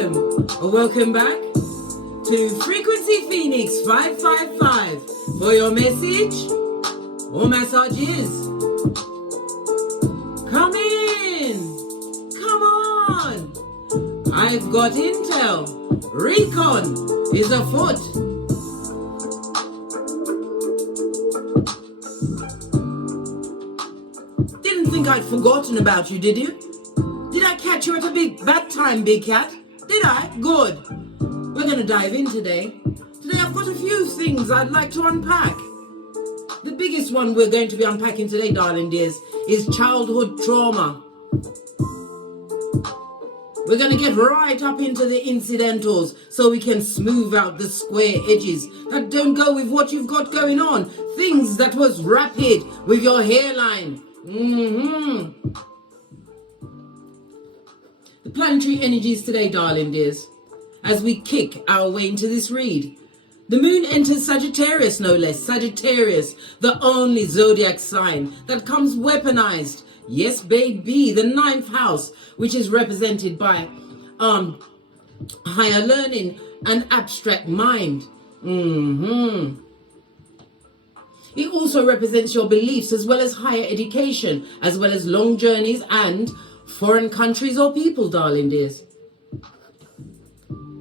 Welcome back to Frequency Phoenix 555 for your message or massages. Come in. Come on. I've got intel. Recon is afoot. Didn't think I'd forgotten about you, did you? Did I catch you at a bad time, Big Cat? Did I? Good. We're going to dive in today. Today I've got a few things I'd like to unpack. The biggest one we're going to be unpacking today, darling dears, is childhood trauma. We're going to get right up into the incidentals so we can smooth out the square edges that don't go with what you've got going on. Things that was rapid with your hairline. The planetary energies today, darling dears, as we kick our way into this read. The moon enters Sagittarius, no less. Sagittarius, the only zodiac sign that comes weaponized. Yes, baby, the 9th house, which is represented by higher learning and abstract mind. It also represents your beliefs as well as higher education, as well as long journeys and foreign countries or people, darling dears.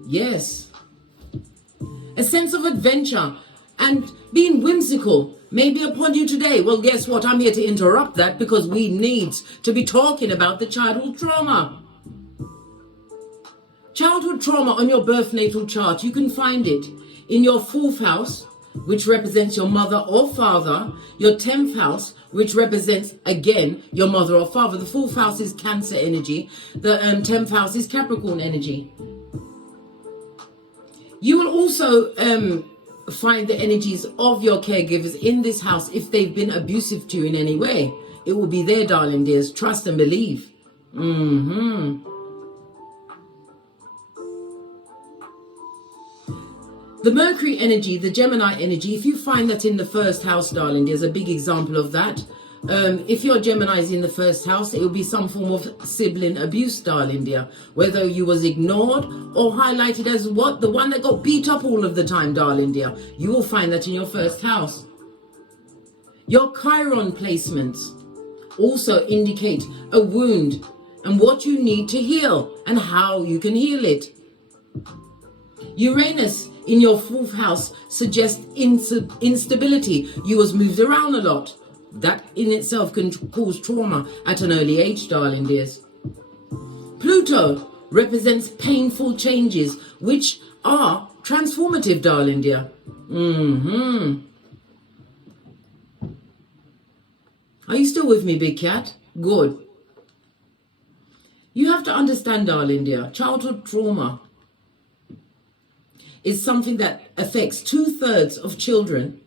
Yes. A sense of adventure and being whimsical may be upon you today. Well, guess what? I'm here to interrupt that because we need to be talking about the childhood trauma. Childhood trauma on your birth natal chart, you can find it in your 4th house, which represents your mother or father, your 10th house, which represents, again, your mother or father. The 4th house is Cancer energy. The 10th house is Capricorn energy. You will also find the energies of your caregivers in this house if they've been abusive to you in any way. It will be there, darling dears. Trust and believe. The Mercury energy, the Gemini energy, if you find that in the 1st house, darling, there's a big example of that. If your Gemini is in the 1st house, it will be some form of sibling abuse, darling dear. Whether you was ignored or highlighted as what? The one that got beat up all of the time, darling dear. You will find that in your 1st house. Your Chiron placements also indicate a wound and what you need to heal and how you can heal it. Uranus in your 4th house suggests instability. You was moved around a lot. That in itself can cause trauma at an early age, darling dears. Pluto represents painful changes, which are transformative, darling dear. Are you still with me, Big Cat? Good. You have to understand, darling dear, childhood trauma is something that affects 2/3 of children.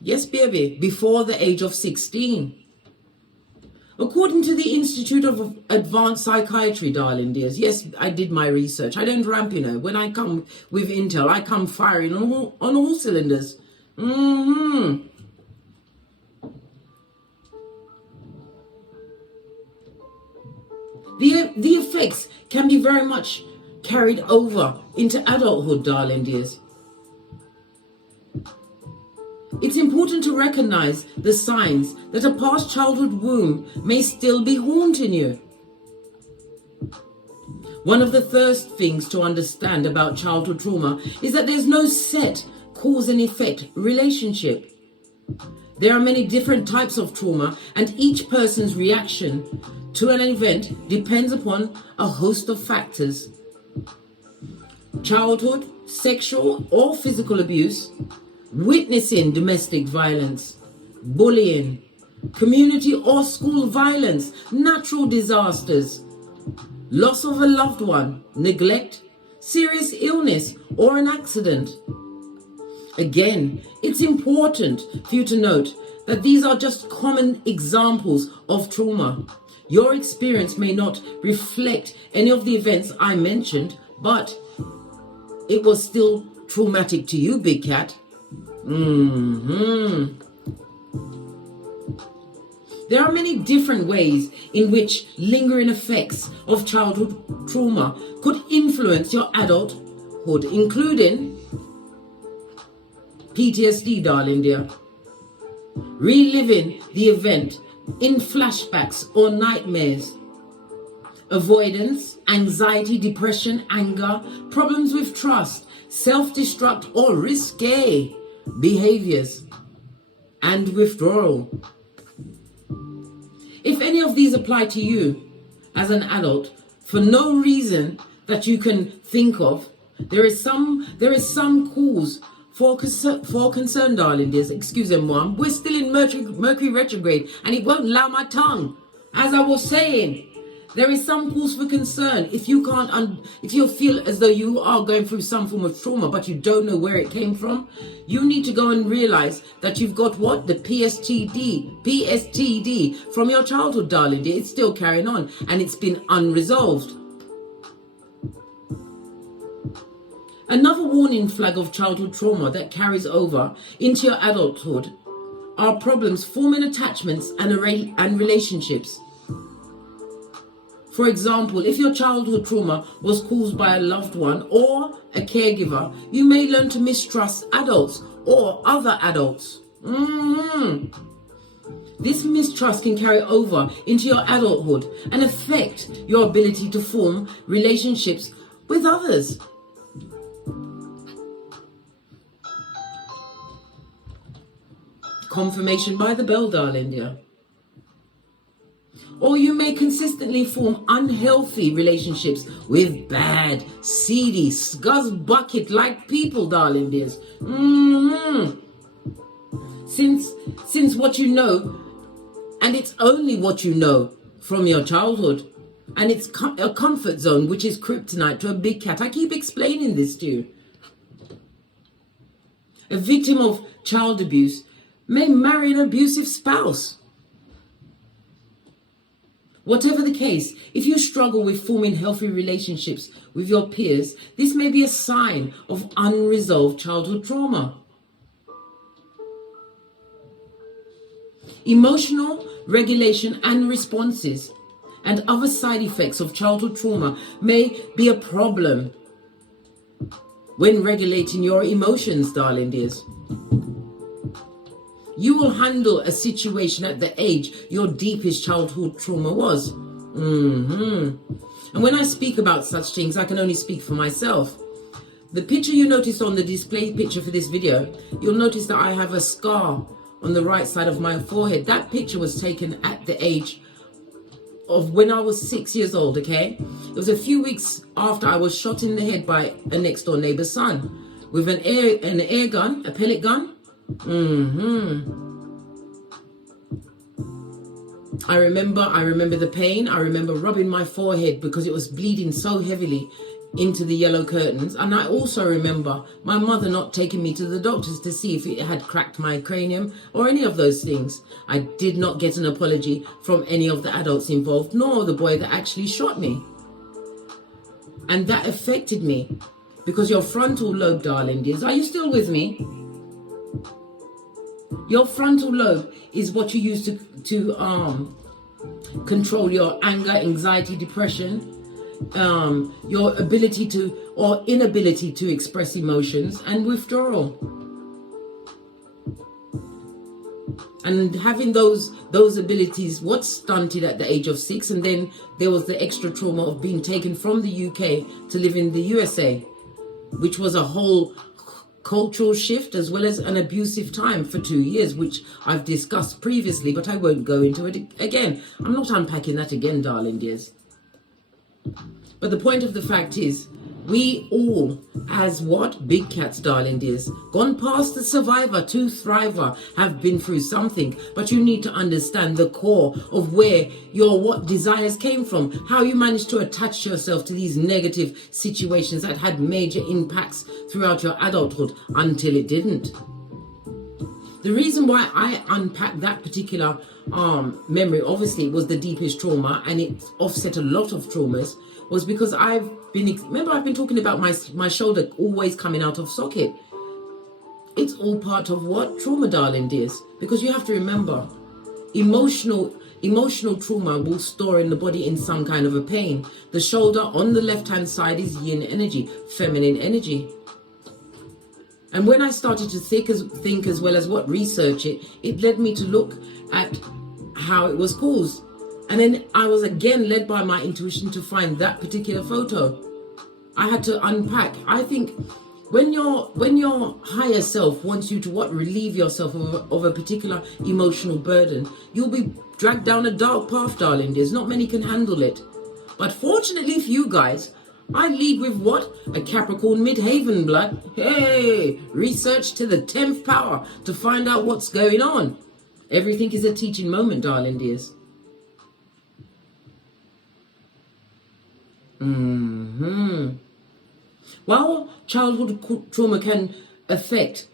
Yes, baby, before the age of 16. According to the Institute of Advanced Psychiatry, darling dears, yes, I did my research. I don't ramp, you know. When I come with intel, I come firing on all cylinders. The effects can be very much carried over into adulthood, darling dears. It's important to recognize the signs that a past childhood wound may still be haunting you. One of the first things to understand about childhood trauma is that there's no set cause and effect relationship. There are many different types of trauma, and each person's reaction to an event depends upon a host of factors. Childhood, sexual or physical abuse, witnessing domestic violence, bullying, community or school violence, natural disasters, loss of a loved one, neglect, serious illness or an accident. Again, it's important for you to note that these are just common examples of trauma. Your experience may not reflect any of the events I mentioned, but it was still traumatic to you, Big Cat. There are many different ways in which lingering effects of childhood trauma could influence your adulthood, including PTSD, darling dear, reliving the event in flashbacks or nightmares, avoidance, anxiety, depression, anger, problems with trust, self-destruct or risque behaviors, and withdrawal. If any of these apply to you as an adult for no reason that you can think of, there is some cause for concern, darling dears. Excuse me, Mom. We're still in Mercury retrograde, and it won't allow my tongue. As I was saying, there is some cause for concern if you can't, if you feel as though you are going through some form of trauma, but you don't know where it came from. You need to go and realize that you've got what? The PSTD from your childhood, darling dear. It's still carrying on, and it's been unresolved. Another warning flag of childhood trauma that carries over into your adulthood are problems forming attachments and relationships. For example, if your childhood trauma was caused by a loved one or a caregiver, you may learn to mistrust adults or other adults. This mistrust can carry over into your adulthood and affect your ability to form relationships with others. Confirmation by the bell, darling dear. Or you may consistently form unhealthy relationships with bad, seedy, scuzz bucket-like people, darling dears. Since what you know, and it's only what you know from your childhood, and it's a comfort zone, which is kryptonite to a big cat. I keep explaining this to you. A victim of child abuse may marry an abusive spouse. Whatever the case, if you struggle with forming healthy relationships with your peers, this may be a sign of unresolved childhood trauma. Emotional regulation and responses and other side effects of childhood trauma may be a problem when regulating your emotions, darling dears. You will handle a situation at the age your deepest childhood trauma was. And when I speak about such things, I can only speak for myself. The picture you notice on the display picture for this video, you'll notice that I have a scar on the right side of my forehead. That picture was taken at the age of when I was 6 years old, okay? It was a few weeks after I was shot in the head by a next door neighbor's son with an air gun, a pellet gun. I remember the pain. I remember rubbing my forehead because it was bleeding so heavily into the yellow curtains. And I also remember my mother not taking me to the doctors to see if it had cracked my cranium or any of those things. I did not get an apology from any of the adults involved, nor the boy that actually shot me. And that affected me because your frontal lobe, darling dears, are you still with me? Your frontal lobe is what you use to control your anger, anxiety, depression, your ability to or inability to express emotions, and withdrawal. And having those abilities was stunted at the age of 6, and then there was the extra trauma of being taken from the UK to live in the USA, which was a whole cultural shift as well as an abusive time for 2 years, which I've discussed previously, but I won't go into it again. I'm not unpacking that again, darling dears. But the point of the fact is, we all, as what? Big cats, darling dears, gone past the survivor to thriver, have been through something, but you need to understand the core of where your what desires came from, how you managed to attach yourself to these negative situations that had major impacts throughout your adulthood until it didn't. The reason why I unpacked that particular memory, obviously it was the deepest trauma and it offset a lot of traumas, was because I've been talking about my shoulder always coming out of socket. It's all part of what? Trauma, darling dears. Because you have to remember, Emotional trauma will store in the body in some kind of a pain. The shoulder on the left-hand side is yin energy, feminine energy. And when I started to think as well as what research it led me to look at how it was caused. And then I was again led by my intuition to find that particular photo. I had to unpack. I think when your higher self wants you to relieve yourself of a particular emotional burden, you'll be dragged down a dark path, darling. There's not many can handle it. But fortunately for you guys, I lead with what? A Capricorn midhaven blood. Hey, research to the 10th power to find out what's going on. Everything is a teaching moment, darling dears. While childhood trauma can affect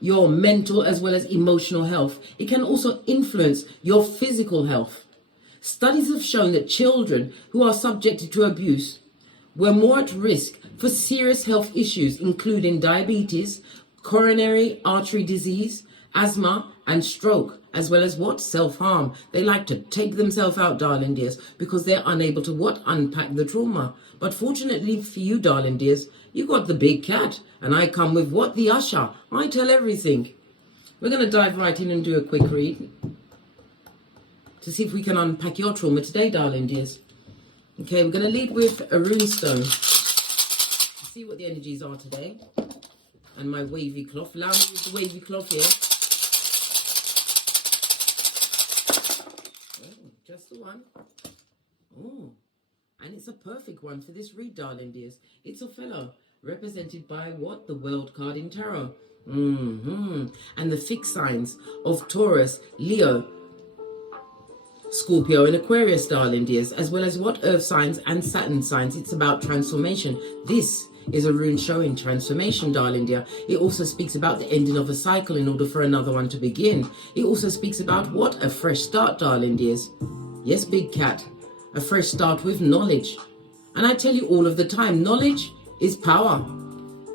your mental as well as emotional health, it can also influence your physical health. Studies have shown that children who are subjected to abuse were more at risk for serious health issues, including diabetes, coronary artery disease, asthma, and stroke, as well as what? Self-harm. They like to take themselves out, darling dears, because they're unable to what? Unpack the trauma. But fortunately for you, darling dears, you got the big cat, and I come with what? The usher. I tell everything. We're going to dive right in and do a quick read to see if we can unpack your trauma today, darling dears. Okay, we're going to lead with a rune stone. See what the energies are today. And my wavy cloth. Allow me to use the wavy cloth here. Oh, just the one. Oh, and it's a perfect one for this read, darling dears. It's a fellow represented by what? The World card in tarot. And the fixed signs of Taurus, Leo, Scorpio and Aquarius, darling dears, as well as what? Earth signs and Saturn signs. It's about transformation. This is a rune showing transformation, darling dear. It also speaks about the ending of a cycle in order for another one to begin. It also speaks about what? A fresh start, darling dears. Yes, big cat. A fresh start with knowledge. And I tell you all of the time, knowledge is power.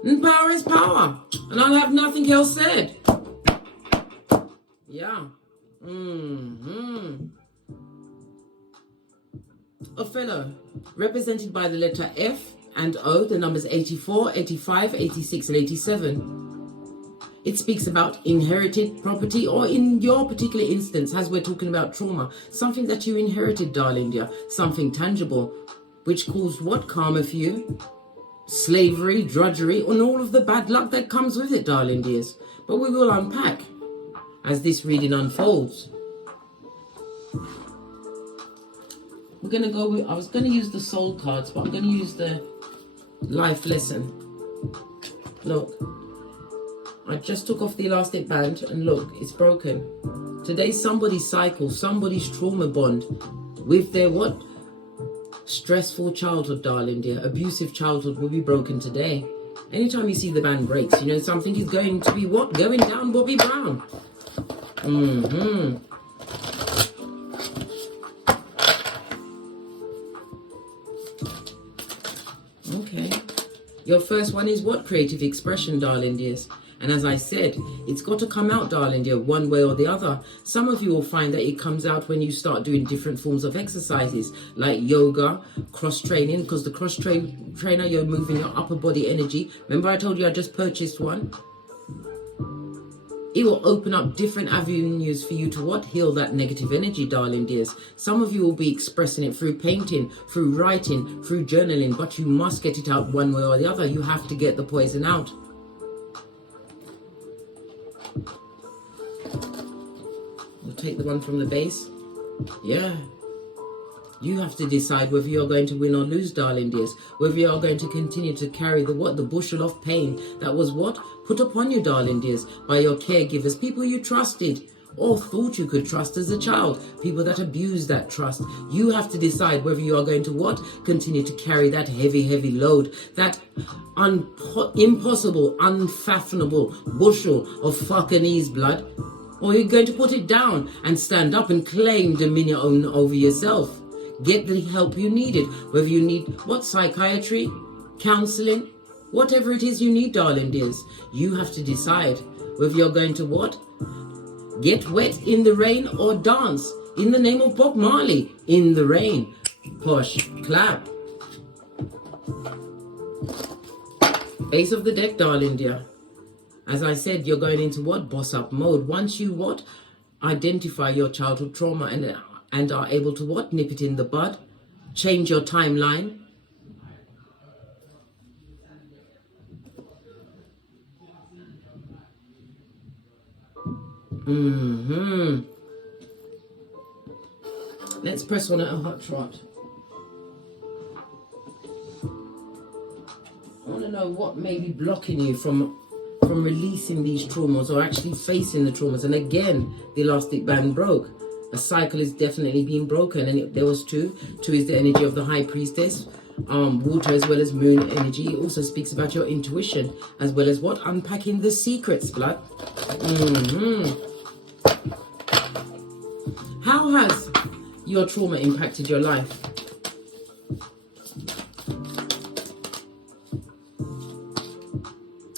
And power is power. And I'll have nothing else said. Yeah. Othello, represented by the letter F and O, the numbers 84, 85, 86, and 87. It speaks about inherited property, or in your particular instance, as we're talking about trauma, something that you inherited, darling dear, something tangible, which caused what? Karma for you? Slavery, drudgery, and all of the bad luck that comes with it, darling dears. But we will unpack as this reading unfolds. We're going to go with, I was going to use the soul cards, but I'm going to use the life lesson. Look, I just took off the elastic band and look, it's broken. Today somebody's cycle, somebody's trauma bond with their what? Stressful childhood, darling dear. Abusive childhood will be broken today. Anytime you see the band breaks, you know something is going to be what? Going down Bobby Brown. Okay. Your first one is what? Creative expression, darling dears. And as I said, it's got to come out, darling dear, one way or the other. Some of you will find that it comes out when you start doing different forms of exercises, like yoga, cross-training, because the cross-trainer, you're moving your upper body energy. Remember I told you I just purchased one? It will open up different avenues for you to what? Heal that negative energy, darling dears. Some of you will be expressing it through painting, through writing, through journaling, but you must get it out one way or the other. You have to get the poison out. We'll take the one from the base. Yeah. You have to decide whether you're going to win or lose, darling dears. Whether you're going to continue to carry the what? The bushel of pain that was what? Put upon you, darling dears, by your caregivers, people you trusted or thought you could trust as a child, people that abused that trust. You have to decide whether you are going to what? Continue to carry that heavy, heavy load, that impossible, unfathomable bushel of fucking blood, or you're going to put it down and stand up and claim dominion over yourself. Get the help you needed, whether you need what? Psychiatry, counseling, whatever it is you need, darling dears. You have to decide whether you're going to what? Get wet in the rain or dance in the name of Bob Marley in the rain. Posh, clap. Ace of the deck, darling dear. As I said, you're going into what? Boss up mode. Once you what? Identify your childhood trauma and are able to what? Nip it in the bud. Change your timeline. Let's press on at a hot trot. I want to know what may be blocking you from releasing these traumas or actually facing the traumas. And again, the elastic band broke. A cycle is definitely being broken, and there was two. Two is the energy of the high priestess, water as well as moon energy. It also speaks about your intuition as well as what? Unpacking the secrets, blood. How has your trauma impacted your life?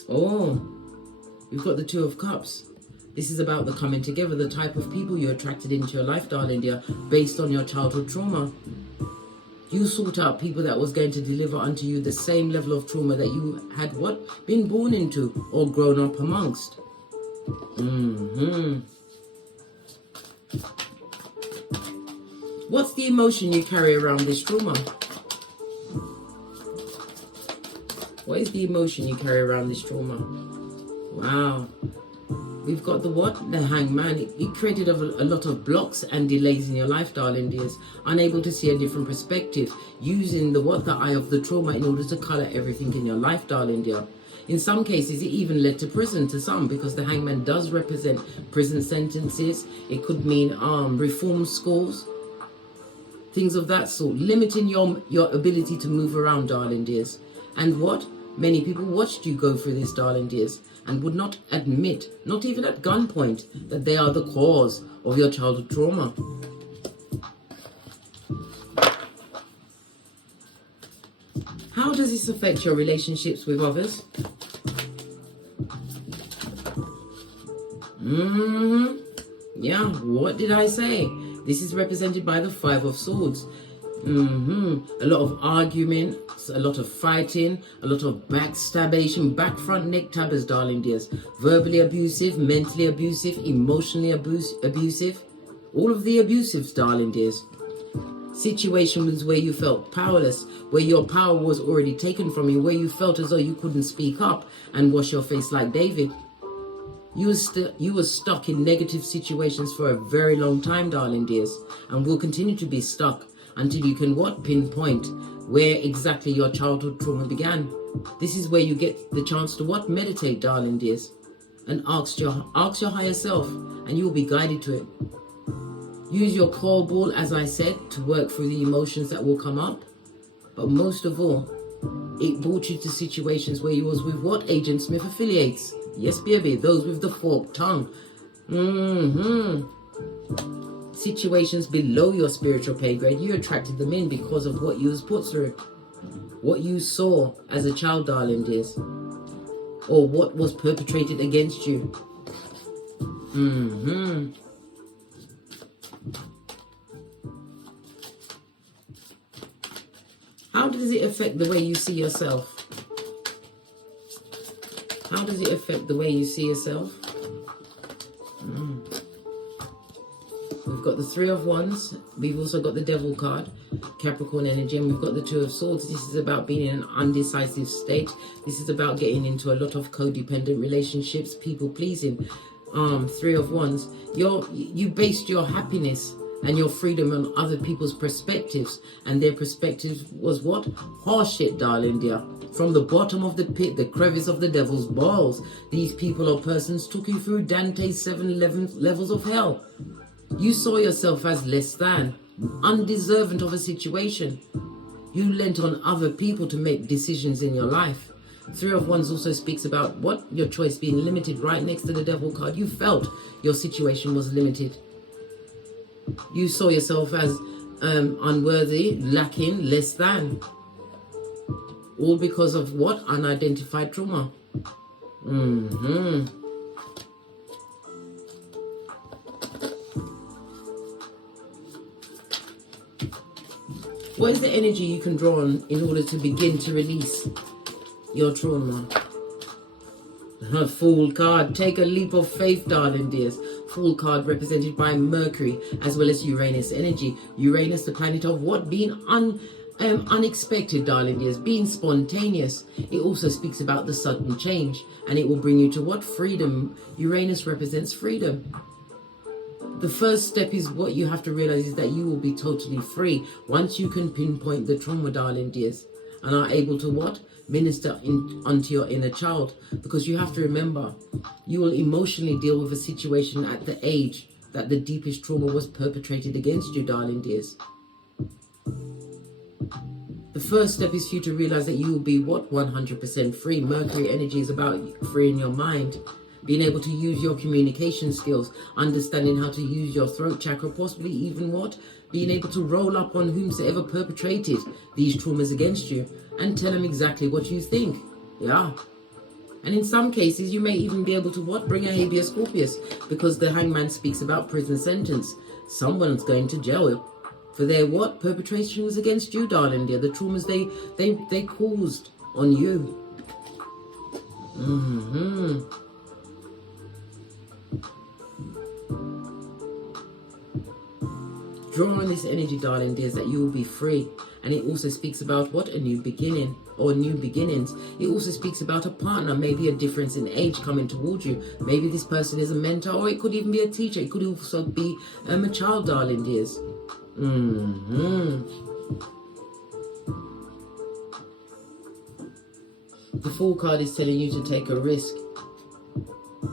Oh, you've got the Two of Cups. This is about the coming together, the type of people you attracted into your life, darling dear, based on your childhood trauma. You sought out people that was going to deliver unto you the same level of trauma that you had what? Been born into or grown up amongst. What's the emotion you carry around this trauma? What is the emotion you carry around this trauma? Wow. We've got the what? The Hangman. It created a lot of blocks and delays in your life, darling dears. Unable to see a different perspective. Using the what? The eye of the trauma in order to colour everything in your life, darling dear. In some cases, it even led to prison to some, because the Hangman does represent prison sentences. It could mean reform schools. Things of that sort. Limiting your ability to move around, darling dears. And what? Many people watched you go through this, darling dears, and would not admit, not even at gunpoint, that they are the cause of your childhood trauma. How does this affect your relationships with others? Yeah, what did I say? This is represented by the Five of Swords. A lot of arguments, a lot of fighting, a lot of backstabbation, back front neck tabbers, darling dears. Verbally abusive, mentally abusive, emotionally abusive. All of the abusives, darling dears. Situations where you felt powerless, where your power was already taken from you, where you felt as though you couldn't speak up and wash your face like David. You were stuck in negative situations for a very long time, darling dears, and will continue to be stuck until you can what? Pinpoint where exactly your childhood trauma began. This is where you get the chance to what? Meditate, darling dears, and ask your higher self, and you will be guided to it. Use your core ball, as I said, to work through the emotions that will come up. But most of all, it brought you to situations where you was with what? Agent Smith affiliates. Yes, baby, those with the forked tongue. Situations below your spiritual pay grade, you attracted them in because of what you was put through. What you saw as a child, darling dears. Or what was perpetrated against you. How does it affect the way you see yourself? How does it affect the way you see yourself? We've got the Three of Wands. We've also got the Devil card, Capricorn energy, and we've got the Two of Swords. This is about being in an undecisive state. This is about getting into a lot of codependent relationships, people pleasing. Three of Wands. You based your happiness and your freedom on other people's perspectives, and their perspective was what? Horseshit, darling dear. From the bottom of the pit, the crevice of the devil's balls, these people or persons took you through Dante's 7 levels of hell. You saw yourself as less than, undeserving of a situation. You lent on other people to make decisions in your life. Three of Wands also speaks about what? Your choice being limited. Right next to the Devil card, you felt your situation was limited. You saw yourself as unworthy, lacking, less than. All because of what? Unidentified trauma. What is the energy you can draw on in order to begin to release your trauma? Fool card. Take a leap of faith, darling dears. Fool card represented by Mercury as well as Uranus energy. Uranus, the planet of what? Being unexpected, darling dears. Being spontaneous. It also speaks about the sudden change. And it will bring you to what? Freedom. Uranus represents freedom. The first step is what you have to realize is that you will be totally free once you can pinpoint the trauma, darling dears, and are able to what? Minister onto your inner child. Because you have to remember, you will emotionally deal with a situation at the age that the deepest trauma was perpetrated against you, darling dears. The first step is for you to realize that you will be what? 100% free. Mercury energy is about freeing your mind, being able to use your communication skills, understanding how to use your throat chakra, possibly even what? Being able to roll up on whomsoever perpetrated these traumas against you and tell them exactly what you think. Yeah. And in some cases, you may even be able to what? Bring a habeas corpus, because the hangman speaks about prison sentence. Someone's going to jail for their what? Perpetrations against you, darling dear. The traumas they caused on you. Draw on this energy, darling dears, that you will be free. And it also speaks about what? A new beginning or new beginnings. It also speaks about a partner, maybe a difference in age coming towards you. Maybe this person is a mentor, or it could even be a teacher. It could also be a child, darling dears. The Fool card is telling you to take a risk.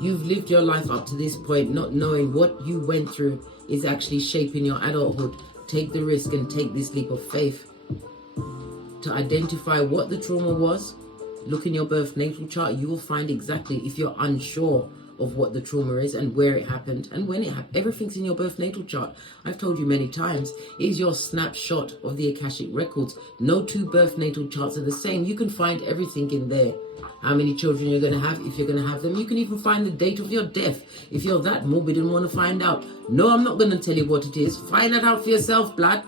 You've lived your life up to this point not knowing what you went through is actually shaping your adulthood. Take the risk and take this leap of faith to identify what the trauma was. Look in your birth natal chart. You will find exactly, if you're unsure of what the trauma is and where it happened and when it happened. Everything's in your birth natal chart. I've told you many times, it is your snapshot of the Akashic records. No two birth natal charts are the same. You can find everything in there. How many children you're going to have, if you're going to have them. You can even find the date of your death if you're that morbid and want to find out. No, I'm not going to tell you what it is. Find that out for yourself, blood.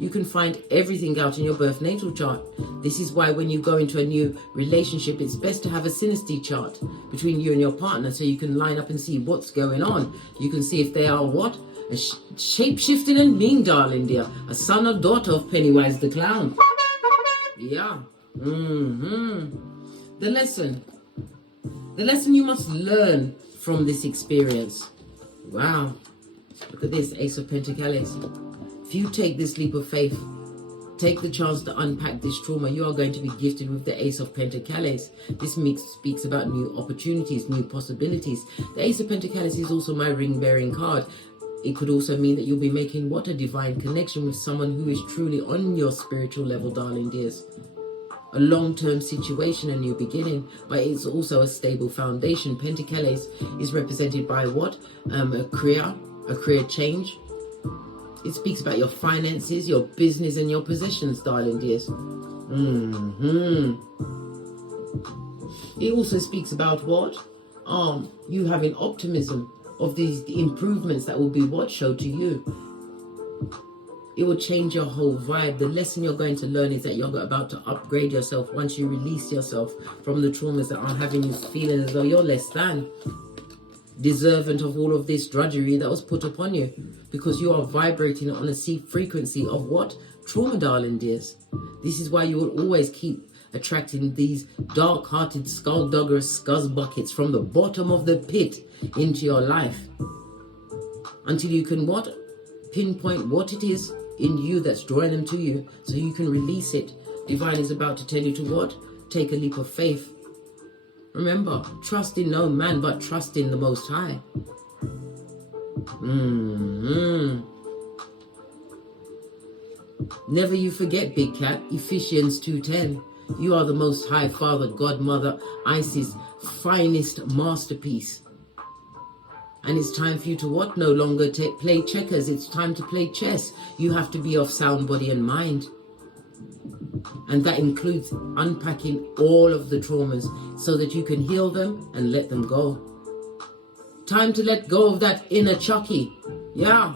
You can find everything out in your birth natal chart. This is why when you go into a new relationship, it's best to have a synastry chart between you and your partner, so you can line up and see what's going on. You can see if they are what? A shape-shifting and mean, darling dear. A son or daughter of Pennywise the Clown. Yeah. The lesson you must learn from this experience. Wow. Look at this, Ace of Pentacles. If you take this leap of faith, take the chance to unpack this trauma, you are going to be gifted with the Ace of Pentacles. This speaks about new opportunities, new possibilities. The Ace of Pentacles is also my ring-bearing card. It could also mean that you'll be making what? A divine connection with someone who is truly on your spiritual level, darling dears. A long-term situation, a new beginning, but it's also a stable foundation. Pentacles is represented by what? A career change. It speaks about your finances, your business, and your possessions, darling dears. It also speaks about what? You having optimism of these improvements that will be what? Showed to you. It will change your whole vibe. The lesson you're going to learn is that you're about to upgrade yourself once you release yourself from the traumas that are having you feeling as though you're less than deserving of all of this drudgery that was put upon you, because you are vibrating on a frequency of what? Trauma, darling dears. This is why you will always keep attracting these dark-hearted, skullduggerous scuzz buckets from the bottom of the pit into your life, until you can what? Pinpoint what it is in you that's drawing them to you, so you can release it. Divine is about to tell you to what? Take a leap of faith. Remember, trust in no man, but trust in the Most High. Never you forget, Big Cat, Ephesians 2:10. You are the Most High Father, God, Mother, Isis' finest masterpiece. And it's time for you to what? No longer play checkers. It's time to play chess. You have to be of sound body and mind. And that includes unpacking all of the traumas so that you can heal them and let them go. Time to let go of that inner Chucky. Yeah.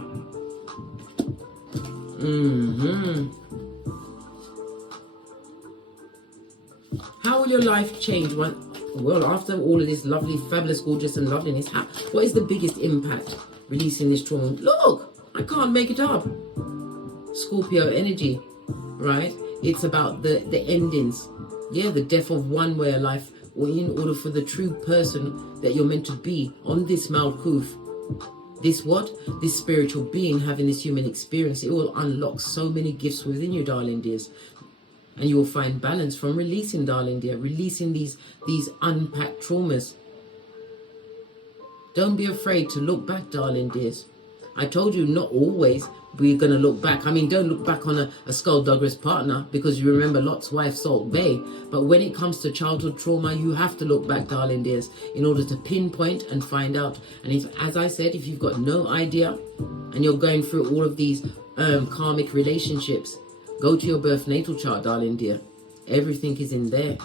How will your life change well, after all of this lovely, fabulous, gorgeous and loveliness? What is the biggest impact releasing this trauma? Look, I can't make it up. Scorpio energy, right? It's about the endings. Yeah, the death of one way of life, or in order for the true person that you're meant to be on this Malkuth, this spiritual being having this human experience, it will unlock so many gifts within you, darling dears. And you will find balance from releasing, darling dear, releasing these unpacked traumas. Don't be afraid to look back, darling dears. I told you not always we're going to look back. I mean, don't look back on a skullduggerous partner, because you remember Lot's wife, Salt Bay. But when it comes to childhood trauma, you have to look back, darling dears, in order to pinpoint and find out. And as I said, if you've got no idea and you're going through all of these karmic relationships, go to your birth natal chart, darling dear. Everything is in there.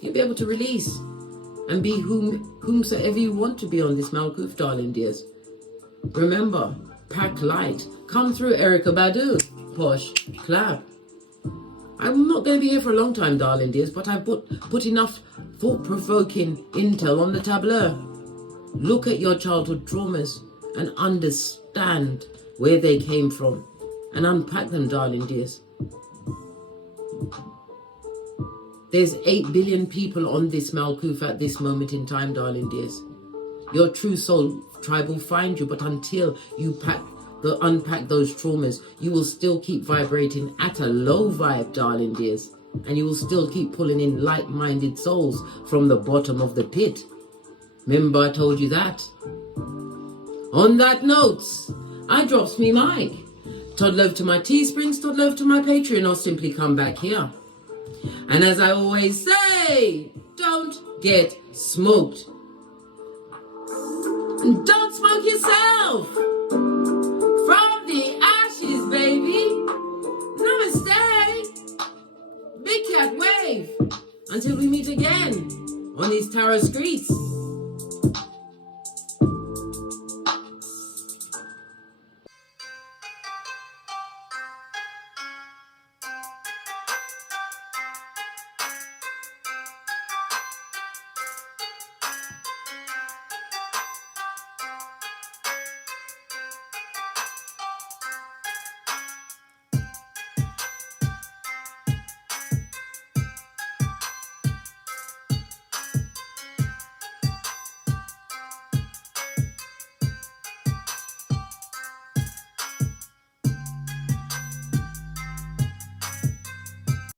You'll be able to release and be whomsoever you want to be on this Malkuth, darling dears. Remember, pack light. Come through, Erica Badu. Posh, clap. I'm not going to be here for a long time, darling dears, but I've put enough thought-provoking intel on the tableau. Look at your childhood traumas and understand where they came from and unpack them, darling dears. There's 8 billion people on this Malkuth at this moment in time, darling dears. Your true soul tribe will find you, but until you unpack those traumas, you will still keep vibrating at a low vibe, darling dears. And you will still keep pulling in like-minded souls from the bottom of the pit. Remember I told you that? On that note, I drops me mic. Toddle over to my Teesprings, toddle over to my Patreon, or simply come back here. And as I always say, don't get smoked. And don't smoke yourself. From the ashes, baby. Namaste. Big cat wave. Until we meet again on these tarot streets.